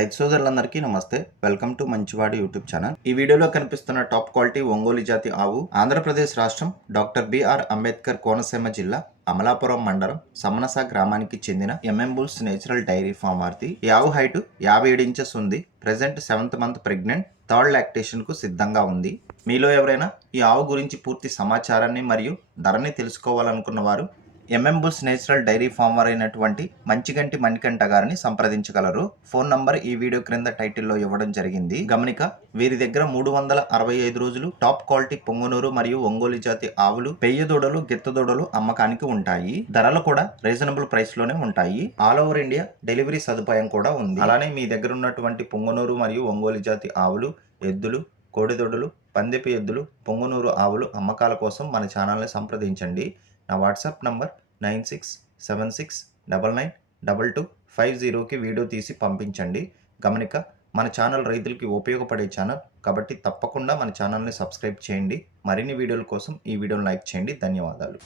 రైతు సోదరులందరికీ నమస్తే. వెల్కమ్ టు మంచివాడి యూట్యూబ్ ఛానల్. ఈ వీడియోలో కనిపిస్తున్న టాప్ క్వాలిటీ ఒంగోలు జాతి ఆవు ఆంధ్రప్రదేశ్ రాష్ట్రం డాక్టర్ బిఆర్ అంబేద్కర్ కోనసీమ జిల్లా అమలాపురం మండలం సమనస గ్రామానికి చెందిన MM bulls natural dairy farm వారిది. ఈ ఆవు హైట్ యాభై ఏడు ఇంచెస్ ఉంది. Present seventh month pregnant. Third లాక్టేషన్కు సిద్ధంగా ఉంది. మీలో ఎవరైనా ఈ ఆవు గురించి పూర్తి సమాచారాన్ని మరియు ధరని తెలుసుకోవాలనుకున్న వారు MM bulls natural dairy farmer అయినటువంటి మంచిగంటి మణికంఠ గారిని సంప్రదించగలరు. ఫోన్ నంబర్ ఈ వీడియో క్రింద టైటిల్లో ఇవ్వడం జరిగింది. గమనిక వీరి దగ్గర మూడు వందల అరవై ఐదు రోజులు టాప్ క్వాలిటీ పొంగునూరు మరియు ఒంగోలు జాతి ఆవులు పెయ్యదూడలు దూడలు అమ్మకానికి ఉంటాయి. ధరలు కూడా రీజనబుల్ ప్రైస్లోనే ఉంటాయి. ఆల్ ఓవర్ ఇండియా డెలివరీ సదుపాయం కూడా ఉంది. అలానే మీ దగ్గర ఉన్నటువంటి పొంగునూరు మరియు ఒంగోలు జాతి ఆవులు ఎద్దులు కోడిదొడులు పందెపు ఎద్దులు పొంగునూరు ఆవులు అమ్మకాల కోసం మన ఛానల్ని సంప్రదించండి. నా WhatsApp number nine six seven six double nine double two five జీరోకి వీడియో తీసి పంపించండి. గమనిక మన ఛానల్ రైతులకి ఉపయోగపడే ఛానల్ కాబట్టి తప్పకుండా మన ఛానల్ని సబ్స్క్రైబ్ చేయండి. మరిన్ని వీడియోల కోసం ఈ వీడియోని లైక్ చేయండి. ధన్యవాదాలు.